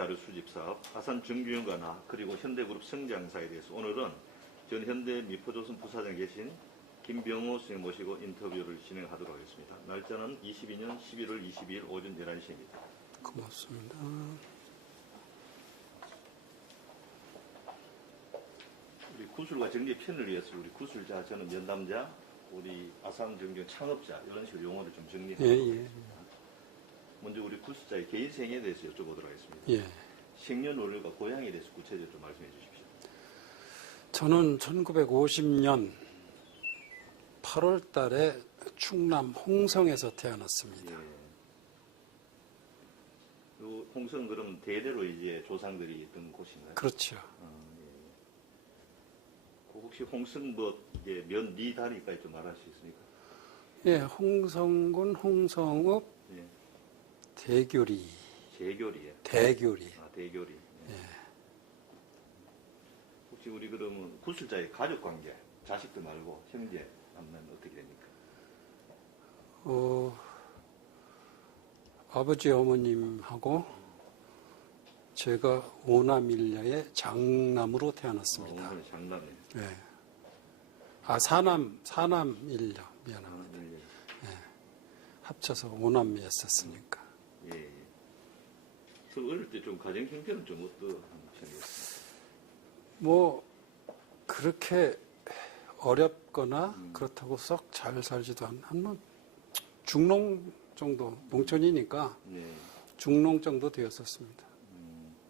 자료 수집 사업, 아산 정규연구나 그리고 현대그룹 성장사에 대해서 오늘은 전 현대 미포조선 부사장에 계신 김병호 선생님 모시고 인터뷰를 진행하도록 하겠습니다. 날짜는 22년 11월 22일 오전 11시입니다. 고맙습니다. 우리 구술과 정리 편을 위해서 우리 구술자, 저는 면담자, 우리 아산 정규 창업자 이런 식으로 용어를 좀 정리하도록 하겠습니다. 먼저 우리 구술자의 개인 생애에 대해서 여쭤보도록 하겠습니다. 예. 생년월일과 고향에 대해서 구체적으로 좀 말씀해 주십시오. 저는 1950년 8월 달에 충남 홍성에서 태어났습니다. 예. 요 홍성 그럼 대대로 이제 조상들이 있던 곳인가요? 그렇죠. 예. 그 혹시 홍성 뭐 이게 면 단위까지 좀 말할 수 있습니까? 예, 홍성군 홍성읍 예. 대교리. 제교리에. 대교리. 아, 대교리. 예. 예. 혹시 우리 그러면 구술자의 가족 관계, 자식들 말고 형제, 남매는 어떻게 됩니까? 아버지 어머님하고 제가 오남일녀의 장남으로 태어났습니다. 어머니 장남이. 예. 아, 사남일녀. 미안합니다. 예. 합쳐서 오남매였었으니까. 예. 그래서 어릴 때 좀 가정 형편은 좀 어떤 편이었어요? 뭐 그렇게 어렵거나 그렇다고 썩 잘 살지도 한 중농 정도, 농촌이니까 네. 중농 정도 되었었습니다.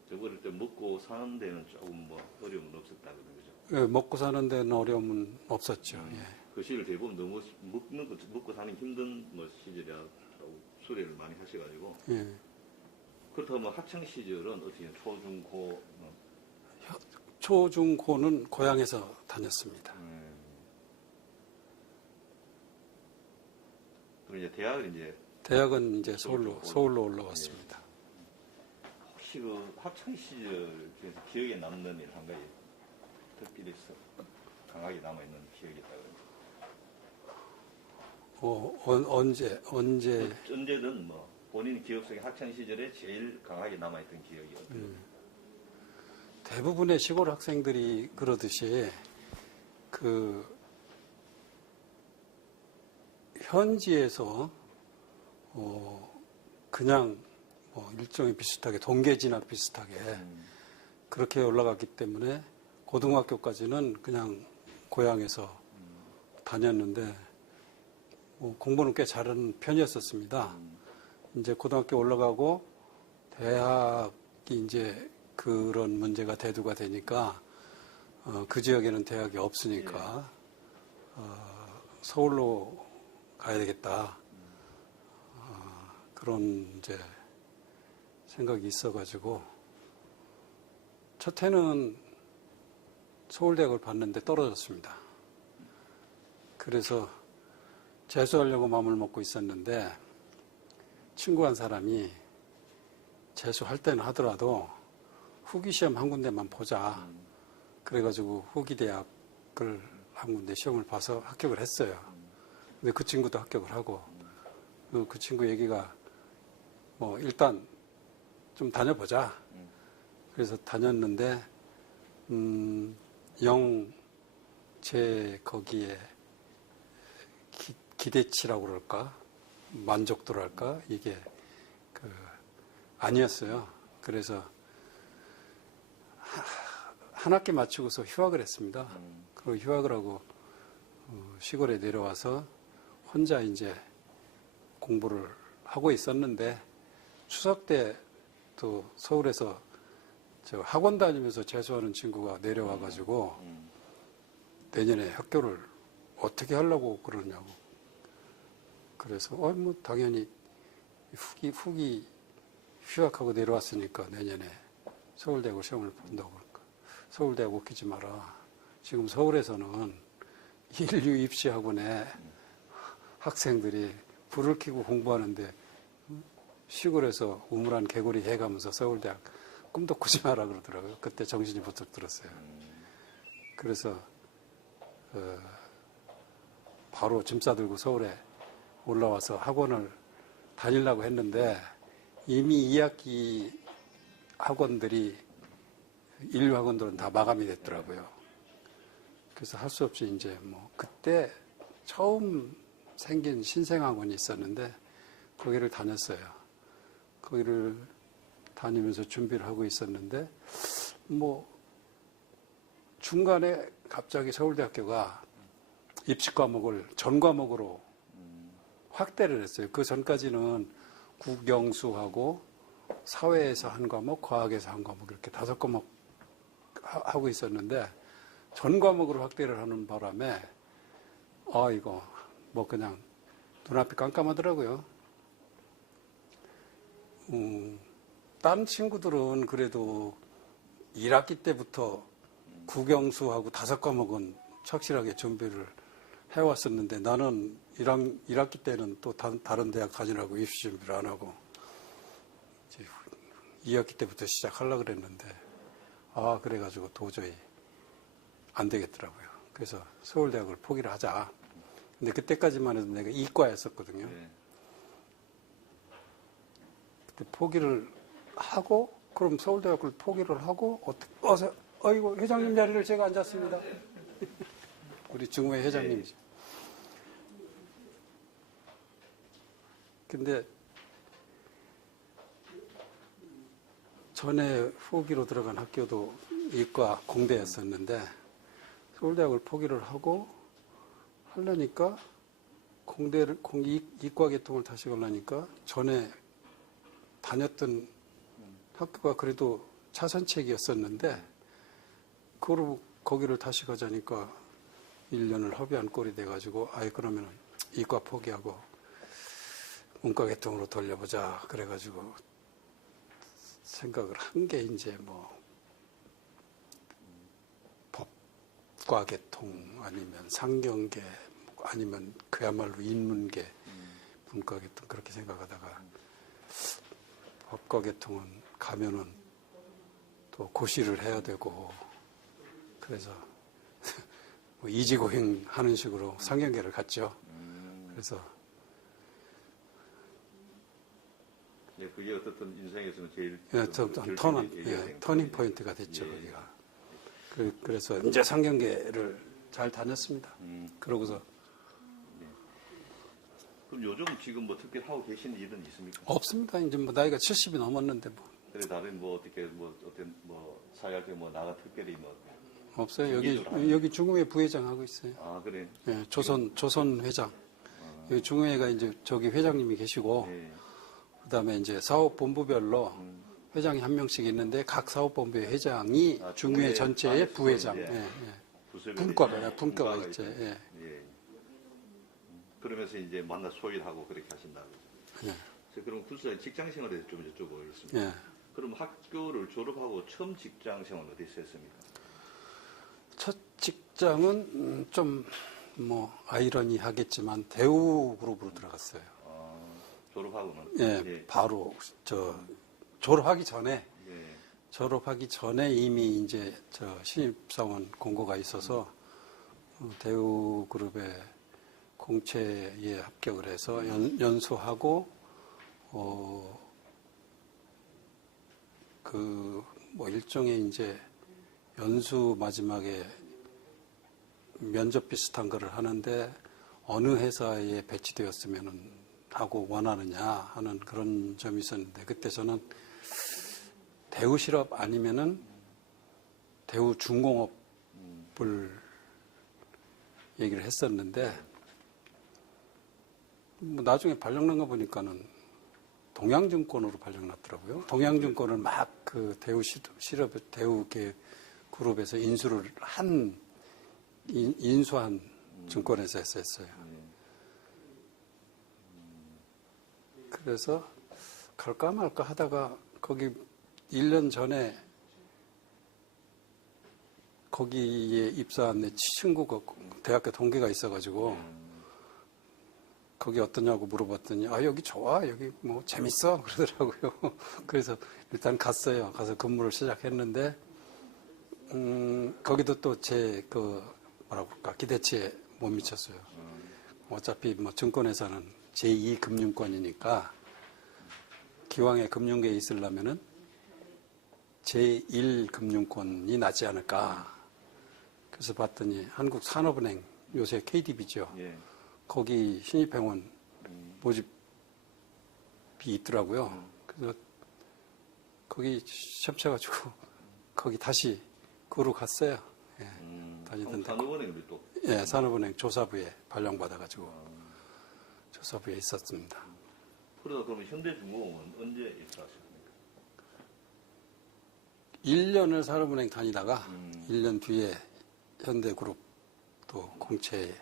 저 어릴 때 먹고 사는 데는 조금 뭐 어려움은 없었다 그런 거죠. 예, 먹고 사는 데는 어려움은 없었죠. 예. 그 시절 대부분 너무 먹고 사는 힘든 뭐 시절이라 수레를 많이 하셔가지고. 예. 그렇다고 뭐 학창 시절은 어떻게 초중고 뭐. 초중고는 고향에서 다녔습니다. 그럼 이제 대학은 이제 서울로 올라왔습니다. 예. 혹시 그 학창 시절 중에서 기억에 남는 일 한 가지 특별히 강하게 남아 있는 기억이 있다고요? 언제든 뭐 본인 기억 속에 학창 시절에 제일 강하게 남아 있던 기억이 어떤? 대부분의 시골 학생들이 그러듯이 그 현지에서 그냥 뭐 일종의 비슷하게 동계 진학 비슷하게 그렇게 올라갔기 때문에 고등학교까지는 그냥 고향에서 다녔는데 공부는 꽤 잘하는 편이었었습니다. 이제 고등학교 올라가고 대학이 이제 그런 문제가 대두가 되니까 그 지역에는 대학이 없으니까 서울로 가야 되겠다. 그런 이제 생각이 있어가지고 첫 해는 서울대학을 봤는데 떨어졌습니다. 그래서 재수하려고 마음을 먹고 있었는데 친구 한 사람이 재수할 때는 하더라도 후기 시험 한 군데만 보자. 그래가지고 후기 대학을 한 군데 시험을 봐서 합격을 했어요. 근데 그 친구도 합격을 하고 그 친구 얘기가 뭐 일단 좀 다녀보자. 그래서 다녔는데 제 거기에 기대치라고 그럴까 만족도랄까 이게 아니었어요. 그래서 한 학기 마치고서 휴학을 했습니다. 그리고 휴학을 하고 시골에 내려와서 혼자 이제 공부를 하고 있었는데 추석 때 또 서울에서 저 학원 다니면서 재수하는 친구가 내려와가지고 내년에 학교를 어떻게 하려고 그러냐고. 그래서 뭐 당연히 후기 휴학하고 내려왔으니까 내년에 서울대하고 시험을 본다고 그러니까 서울대하고 웃기지 마라. 지금 서울에서는 인류 입시 학원에 학생들이 불을 켜고 공부하는데 시골에서 우물안 개구리 해가면서 서울대학 꿈도 꾸지 마라 그러더라고요. 그때 정신이 번쩍 들었어요. 그래서 바로 짐 싸들고 서울에 올라와서 학원을 다니려고 했는데 이미 2학기 학원들이 인류 학원들은 다 마감이 됐더라고요. 그래서 할 수 없이 이제 뭐 그때 처음 생긴 신생학원이 있었는데 거기를 다녔어요. 거기를 다니면서 준비를 하고 있었는데 뭐 중간에 갑자기 서울대학교가 입시 과목을 전 과목으로 확대를 했어요. 그 전까지는 국영수하고 사회에서 한 과목, 과학에서 한 과목 이렇게 5과목 하고 있었는데 전 과목으로 확대를 하는 바람에 이거 뭐 그냥 눈앞이 깜깜하더라고요. 다른 친구들은 그래도 1학기 때부터 국영수하고 5과목은 착실하게 준비를 해왔었는데 나는 1학기 때는 또 다른 대학 다니라고 입시 준비를 안 하고 2학기 때부터 시작하려고 그랬는데 그래가지고 도저히 안 되겠더라고요. 그래서 서울대학을 포기를 하자. 근데 그때까지만 해도 내가 이과였었거든요. 네. 그때 포기를 하고 그럼 서울대학을 포기를 하고 어이구 회장님 자리를 제가 앉았습니다. 우리 중후회 회장님이죠. 근데 전에 후기로 들어간 학교도 이과 공대였었는데 서울대학을 포기를 하고 하려니까 이과 계통을 다시 가려니까 전에 다녔던 학교가 그래도 차선책이었었는데 거기를 다시 가자니까 1년을 허비한 꼴이 돼가지고 그러면 이과 포기하고 문과 계통으로 돌려보자 그래가지고 생각을 한 게 이제 뭐 법과 계통 아니면 상경계 아니면 그야말로 인문계 문과 계통 그렇게 생각하다가 법과 계통은 가면은 또 고시를 해야 되고 그래서 뭐 이지고행 하는 식으로 상경계를 갔죠. 그래서 네, 그게 어떻든 인생에서는 제일 터닝 포인트가 됐죠. 거기가. 그래서 이제 상경계를 잘 다녔습니다. 그러고서 그럼 요즘 지금 뭐 특별히 하고 계신 일은 있습니까? 없습니다. 이제 뭐 나이가 70이 넘었는데 뭐 그래 다른 뭐 어떻게 뭐 어떤 뭐 사회학교 뭐 나가 특별히 뭐 없어요. 여기 중후회 부회장 하고 있어요. 그래. 예, 조선 회장. 여기 중후회가 이제 저기 회장님이 계시고 네. 그다음에 이제 사업본부별로 회장이 한 명씩 있는데 각 사업본부의 회장이 중후회 전체의 부회장. 분과가 있죠. 예. 그러면서 이제 만나 소일하고 그렇게 하신다고. 예. 그럼 군사 직장 생활에 좀 여쭤보겠습니다. 예. 그럼 학교를 졸업하고 처음 직장 생활 어디서 했습니까? 첫 직장은 좀 뭐 아이러니하겠지만 대우그룹으로 들어갔어요. 졸업하고는? 예, 바로 졸업하기 전에 이미 이제 신입사원 공고가 있어서 대우그룹의 공채에 합격을 해서 연수하고 뭐 일종의 이제 연수 마지막에 면접 비슷한 거를 하는데 어느 회사에 배치되었으면 하고 원하느냐 하는 그런 점이 있었는데 그때 저는 대우 실업 아니면은 대우 중공업을 얘기를 했었는데 뭐 나중에 발령난 거 보니까는 동양증권으로 발령났더라고요. 동양증권을 막 그 대우 실업 대우 그룹에서 인수한 증권에서 했었어요. 그래서 갈까 말까 하다가 거기 1년 전에 거기에 입사한 내 친구가 대학교 동기가 있어가지고 거기 어떠냐고 물어봤더니 여기 좋아 여기 뭐 재밌어 그러더라고요. 그래서 일단 갔어요. 가서 근무를 시작했는데 거기도 또 제 기대치에 못 미쳤어요. 어차피 뭐 증권회사는 제2금융권이니까 기왕에 금융계에 있으려면은 제1금융권이 낫지 않을까. 그래서 봤더니 한국산업은행, 요새 KDB죠. 예. 거기 신입병원 모집이 있더라고요. 그래서 거기 시험 쳐가지고 거기 다시 그로 갔어요. 예, 다니던데. 산업은행도 또. 예, 산업은행 조사부에 발령받아가지고 조사부에 있었습니다. 그러다 그러면 현대중공업은 언제 입사하셨습니까? 1년을 산업은행 다니다가 1년 뒤에 현대그룹 또 공채에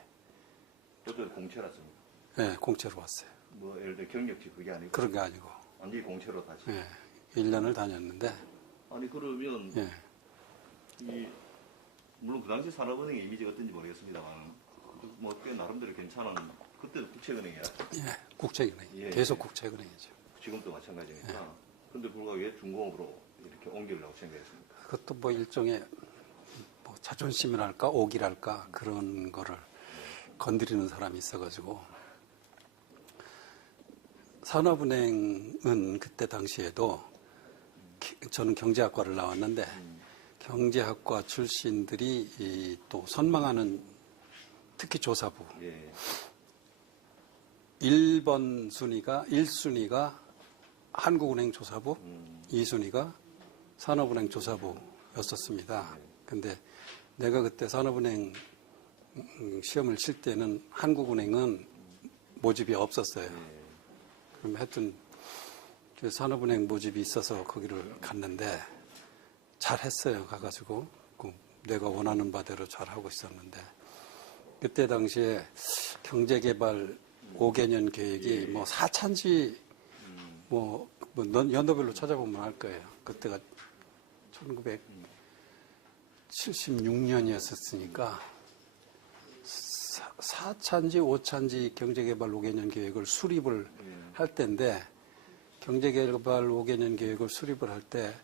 저도 공채랐습니다. 예, 공채로 왔어요. 뭐 예를 들어 경력직 그게 아니고 그런 게 아니고 완전히 공채로 다시. 예, 1년을 다녔는데 아니 그러면 예, 물론 그 당시 산업은행의 이미지가 어떤지 모르겠습니다만 뭐 꽤 나름대로 괜찮은 그때도 국채은행이야. 예, 국채은행 예, 계속 예. 국채은행이죠. 지금도 마찬가지니까. 근데 불구하고 왜 중공업으로 이렇게 옮기려고 생각했습니까? 그것도 뭐 일종의 뭐 자존심이랄까 오기랄까 그런 거를 건드리는 사람이 있어가지고 산업은행은 그때 당시에도 저는 경제학과를 나왔는데 경제학과 출신들이 또 선망하는 특히 조사부 예. 1순위가 한국은행 조사부, 2순위가 산업은행 조사부였었습니다. 근데 내가 그때 산업은행 시험을 칠 때는 한국은행은 모집이 없었어요. 그럼 하여튼 그 산업은행 모집이 있어서 거기를 갔는데 잘했어요. 가가지고 내가 원하는 바대로 잘하고 있었는데 그때 당시에 경제개발 5개년 계획이 뭐 4차인지 뭐 연도별로 찾아보면 알 거예요. 그때가 1976년이었으니까 4차인지 5차인지 경제개발 5개년 계획을 수립을 할 때인데 경제개발 5개년 계획을 수립을 할 때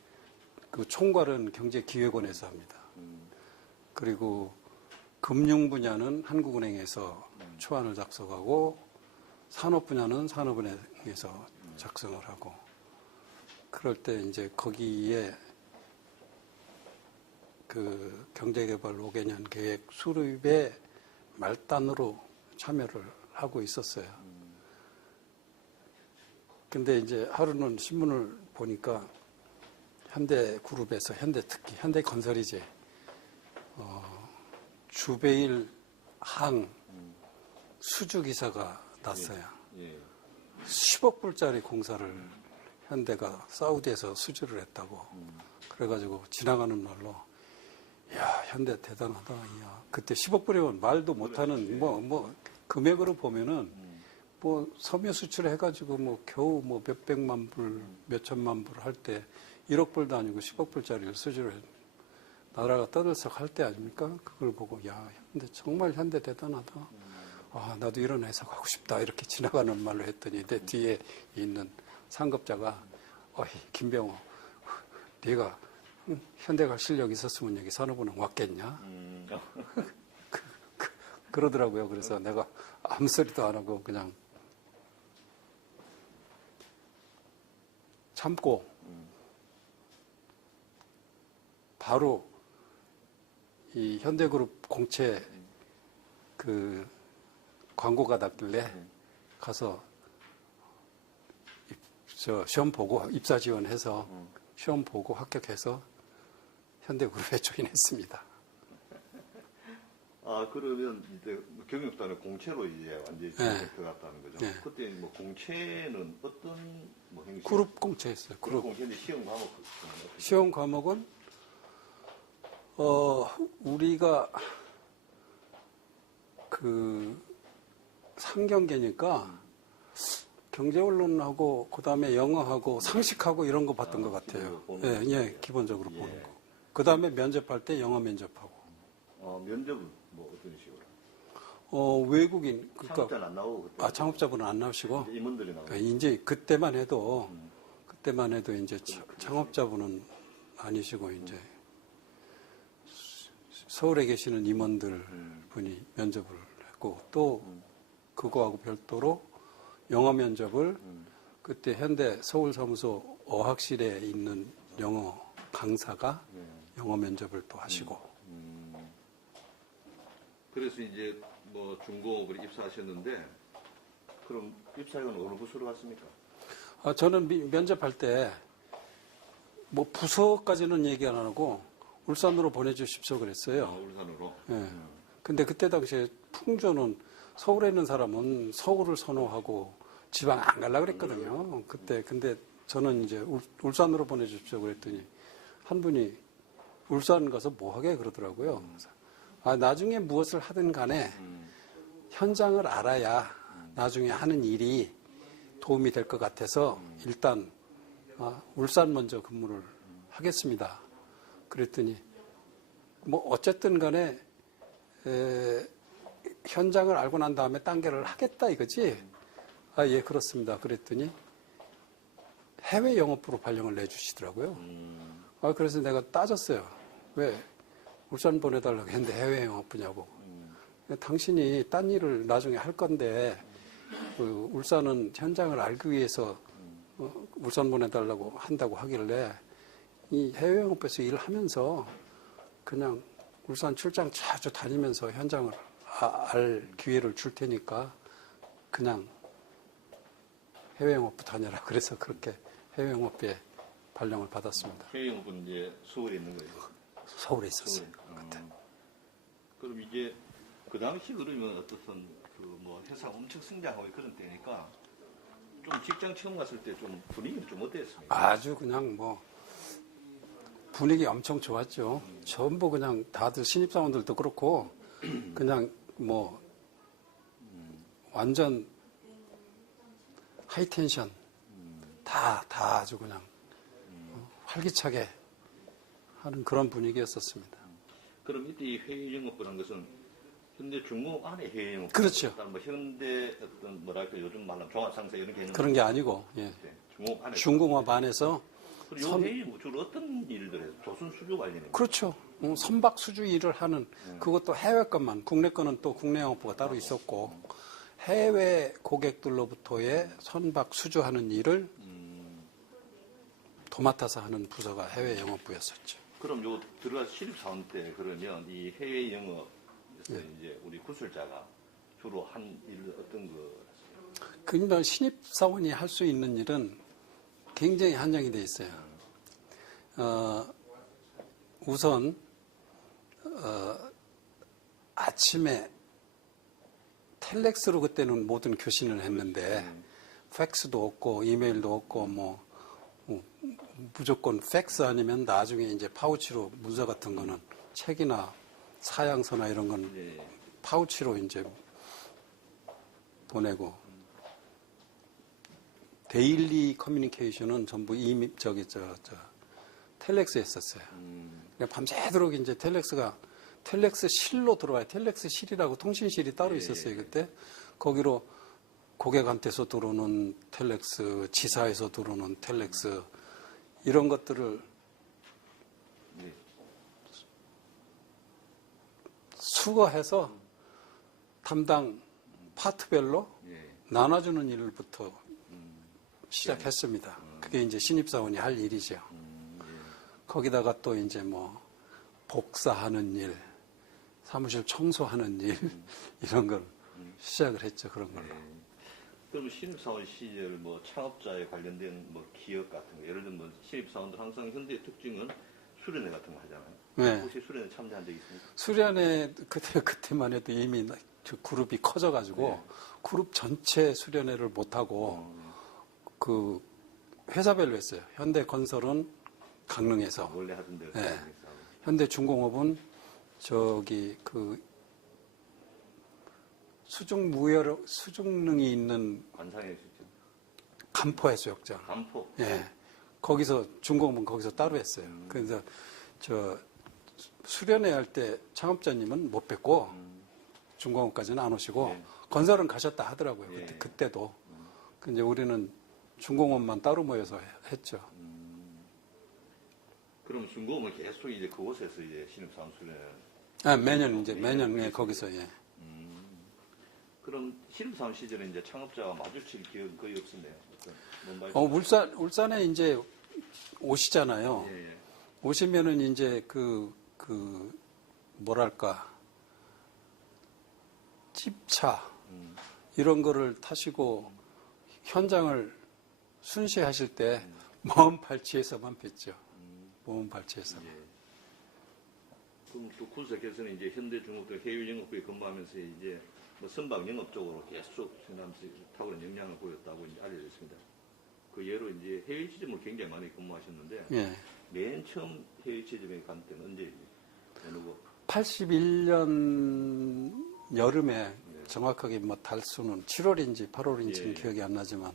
그 총괄은 경제기획원에서 합니다. 그리고 금융 분야는 한국은행에서 초안을 작성하고 산업 분야는 산업은행에서 작성을 하고 그럴 때 이제 거기에 그 경제개발 5개년 계획 수립에 말단으로 참여를 하고 있었어요. 근데 이제 하루는 신문을 보니까 현대그룹에서 현대특히 현대건설이지 주베일 항 수주기사가 났어요. 예. 10억 불짜리 공사를 현대가 사우디에서 수주를 했다고. 그래가지고 지나가는 말로 야 현대 대단하다. 야 그때 10억 불이면 말도 못하는 뭐 금액으로 보면은 뭐 섬유 수출해가지고 뭐 겨우 뭐 몇백만 불, 몇천만 불 할 때 1억 불도 아니고 10억 불짜리를 수주를 했. 나라가 떠들썩 할 때 아닙니까? 그걸 보고 야 현대 정말 현대 대단하다. 아 나도 이런 회사 가고 싶다 이렇게 지나가는 말로 했더니 내 뒤에 있는 상급자가 어이 김병호 네가 현대 갈 실력 있었으면 여기 산업은행 왔겠냐? 그러더라고요. 그래서 내가 아무 소리도 안 하고 그냥 참고 바로 이 현대그룹 공채 그 광고가 났길래 가서 시험 보고 입사 지원해서 시험 보고 합격해서 현대그룹에 조인했습니다. 아 그러면 이제 경력단을 공채로 이제 완전히 들어갔다는 거죠. 네. 그때 뭐 공채는 어떤 뭐 형식? 그룹 공채였어요. 그룹 그룹 공채인데 시험 과목 시험 과목은 우리가 그 상경계니까 경제원론하고 그다음에 영어하고 상식하고 이런 거 봤던 것 같아요. 예, 기본적으로 보는 거. 그다음에 면접할 때 영어 면접하고. 면접은 뭐 어떤 식으로? 외국인 그러니까 창업자는 안 나오고 그때. 창업자분은 안 나오시고 이제 임원들이 나오고. 그러니까 이제 그때만 해도 이제 창업자분은 아니시고 이제 서울에 계시는 임원들 분이 면접을 했고 또 그거하고 별도로 영어 면접을 그때 현대 서울 사무소 어학실에 있는 영어 강사가 네. 영어 면접을 또 하시고. 그래서 이제 뭐 중공업을 입사하셨는데 그럼 입사학원 어느 부서로 갔습니까? 저는 면접할 때 뭐 부서까지는 얘기 안 하고 울산으로 보내주십시오 그랬어요. 울산으로. 예. 근데 그때 당시에 풍조는 서울에 있는 사람은 서울을 선호하고 지방 안 가려고 그랬거든요. 그때 근데 저는 이제 울산으로 보내주십시오 그랬더니 한 분이 울산 가서 뭐 하게 그러더라고요. 그래서 나중에 무엇을 하든 간에 현장을 알아야 나중에 하는 일이 도움이 될 것 같아서 일단 울산 먼저 근무를 하겠습니다. 그랬더니 뭐 어쨌든 간에 현장을 알고 난 다음에 단계를 하겠다 이거지. 예, 그렇습니다. 그랬더니 해외 영업부로 발령을 내주시더라고요. 그래서 내가 따졌어요. 왜 울산 보내달라고 했는데 해외 영업부냐고. 당신이 딴 일을 나중에 할 건데 그 울산은 현장을 알기 위해서 울산 보내달라고 한다고 하길래 이 해외 영업부에서 일을 하면서 그냥 울산 출장 자주 다니면서 현장을 알 기회를 줄 테니까 그냥 해외 영업부 다녀라. 그래서 그렇게 해외 영업부에 발령을 받았습니다. 해외 영업은 이제 서울에 있는 거예요? 서울에 있었어요. 그때. 그럼 이제 그 당시 그러면 어떻든 그 뭐 회사가 엄청 성장하고 그런 때니까 좀 직장 처음 갔을 때 좀 분위기는 좀 어땠습니까? 아주 그냥 뭐 분위기 엄청 좋았죠. 전부 그냥 다들 신입사원들도 그렇고 그냥 뭐 완전 하이텐션 다 아주 그냥 활기차게 하는 그런 분위기였었습니다. 그럼 이때 이 해외 영업부라는 것은 현대중공업 안에 해외 영업? 그렇죠. 일단 뭐 현대 어떤 뭐랄까 요즘 말하면 종합상사 이런 개념 그런 게 아니고 예. 중공업 안에 중공업 안에서 그리고 요 해외 영업 주로 어떤 일들 해요? 조선 수주 관련해요? 그렇죠. 선박 수주 일을 하는 그것도 해외 것만 국내 거는 또 국내 영업부가 따로 있었고 해외 고객들로부터의 선박 수주하는 일을 도맡아서 하는 부서가 해외 영업부였었죠. 그럼 요 들어가 신입사원 때 그러면 이 해외 영업에서 이제 우리 구술자가 주로 한 일 어떤 거? 그러니까 신입사원이 할 수 있는 일은 굉장히 한정이 돼 있어요. 우선 아침에 텔렉스로 그때는 모든 교신을 했는데 팩스도 없고 이메일도 없고 뭐 무조건 팩스 아니면 나중에 이제 파우치로 문서 같은 거는 책이나 사양서나 이런 건 파우치로 이제 보내고 데일리 커뮤니케이션은 전부 이미 텔렉스에 했었어요. 그러니까 밤새도록 이제 텔렉스 실로 들어와요. 텔렉스 실이라고 통신실이 따로 있었어요. 그때 거기로 고객한테서 들어오는 텔렉스, 지사에서 들어오는 텔렉스 이런 것들을 수거해서 담당 파트별로 나눠주는 일부터 시작했습니다. 그게 이제 신입사원이 할 일이죠. 거기다가 또 이제 뭐 복사하는 일, 사무실 청소하는 일 이런 걸 시작을 했죠. 그런 걸로. 그럼 신입사원 시절 뭐 창업자에 관련된 뭐 기업 같은 거 예를 들면 뭐 신입사원들 항상 현대의 특징은 수련회 같은 거 하잖아요. 네. 혹시 수련회 참여한 적 있습니까? 수련회 그때만 해도 이미 그 그룹이 커져가지고 그룹 전체 수련회를 못 하고 그 회사별로 했어요. 현대건설은 강릉에서, 원래 하던 대로. 현대중공업은 저기 그 수중릉이 있는 관상에 있었죠. 간포 해수욕장. 간포. 예. 거기서 중공업은 거기서 따로 했어요. 그래서 저 수련회 할 때 창업자님은 못 뵙고 중공업까지는 안 오시고 건설은 가셨다 하더라고요. 그때도. 근데 우리는 중공업만 따로 모여서 했죠. 그럼 중공업은 계속 이제 그곳에서 이제 신입사원 수련회. 매년 거기서 예. 그럼 신입사원 시절에 이제 창업자와 마주칠 기회는 거의 없었네요. 울산에 이제 오시잖아요. 오시면은 이제 뭐랄까, 집차, 이런 거를 타시고 현장을 순시하실 때 먼 발치에서만 뵀죠. 먼 발치에서. 예. 그럼 또 군수께서는 이제 현대중공업 해외 영업부에 근무하면서 이제 뭐 선박 영업 쪽으로 계속 전하면서 탁월한 역량을 보였다고 이제 알려져 있습니다. 그 예로 이제 해외 지점을 굉장히 많이 근무하셨는데 예. 맨 처음 해외 지점에 간 때는 언제인지 어느 거? 81년 여름에 정확하게 뭐 달수는 7월인지 8월인지는 예. 기억이 안 나지만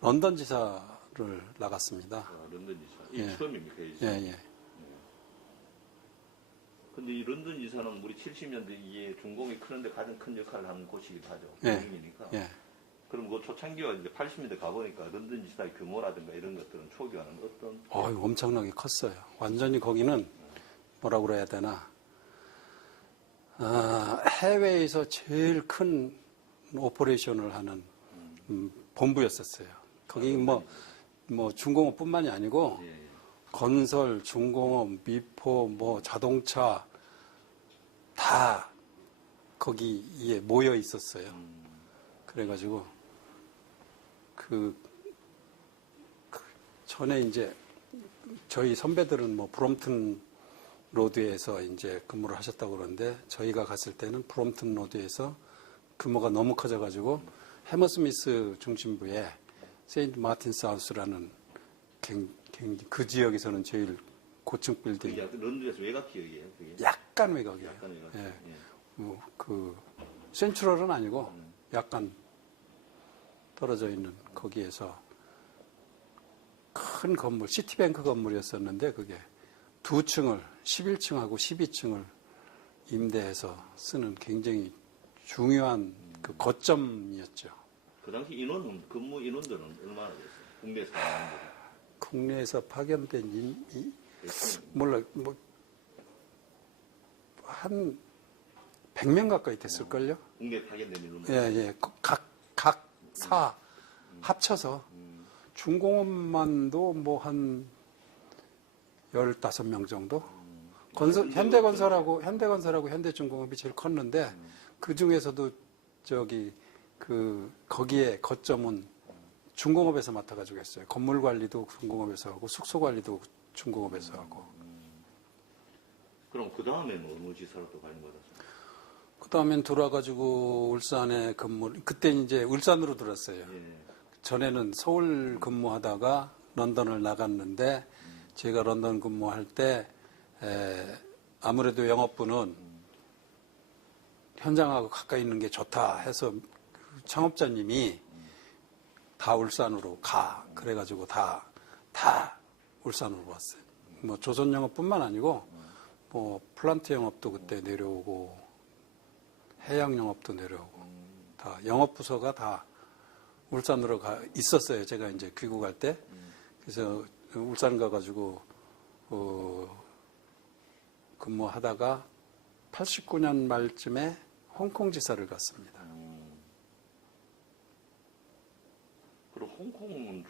런던 지사를 나갔습니다. 아, 런던 지사. 이게 예. 처음입니까? 이 예, 지사? 예. 근데 이 런던 지사는 우리 70년대 이게 중공이 크는데 가장 큰 역할을 하는 곳이기도 하죠. 예. 공항이니까. 예. 그럼 그 초창기와 이제 80년대 가보니까 런던 지사의 규모라든가 이런 것들은 초기와는 어떤? 엄청나게 컸어요. 완전히 거기는 뭐라 그래야 되나. 해외에서 제일 큰 오퍼레이션을 하는 본부였었어요. 거기 뭐 중공업뿐만이 아니고 예, 예. 건설, 중공업, 미포, 뭐 자동차 다 거기에 모여 있었어요. 그래가지고 전에 이제 저희 선배들은 뭐 브롬튼 로드에서 이제 근무를 하셨다고 그러는데 저희가 갔을 때는 브롬튼 로드에서 규모가 너무 커져가지고 해머스미스 중심부에 세인트 마틴 사우스라는 그 지역에서는 제일 고층 빌딩. 그게 런던에서 외곽 지역이에요, 그게? 약간 외곽이에요. 약간 외곽. 예. 예. 센트럴은 아니고 약간 떨어져 있는 거기에서 큰 건물, 시티뱅크 건물이었었는데 그게 두 층을 11층하고 12층을 임대해서 쓰는 굉장히 중요한 그 거점이었죠. 그 당시 근무 인원들은 얼마나 됐어요? 국내에서 가는 분들이? 국내에서 파견된 대충 몰라 한 100명 가까이 됐을걸요? 국내 파견된 인원. 예, 예. 각 사 합쳐서 중공업만도 뭐 한 15명 정도? 현대건설하고 현대중공업이 제일 컸는데 그 중에서도 거기에 거점은 중공업에서 맡아가지고 했어요. 건물 관리도 중공업에서 하고 숙소 관리도 중공업에서 하고. 그럼 그 다음에는 어느 지사로 또 발령받았어요? 그 다음엔 들어와가지고 울산에 그때 이제 울산으로 들었어요. 예. 전에는 서울 근무하다가 런던을 나갔는데 제가 런던 근무할 때 아무래도 영업부는 현장하고 가까이 있는 게 좋다 해서 그 창업자님이 다 울산으로 가. 그래가지고 다 울산으로 왔어요. 뭐 조선영업뿐만 아니고 뭐 플란트 영업도 그때 내려오고 해양영업도 내려오고 다 영업부서가 다 울산으로 있었어요. 제가 이제 귀국할 때. 그래서 울산 가가지고 근무하다가 89년 말쯤에 홍콩 지사를 갔습니다. 그럼 홍콩은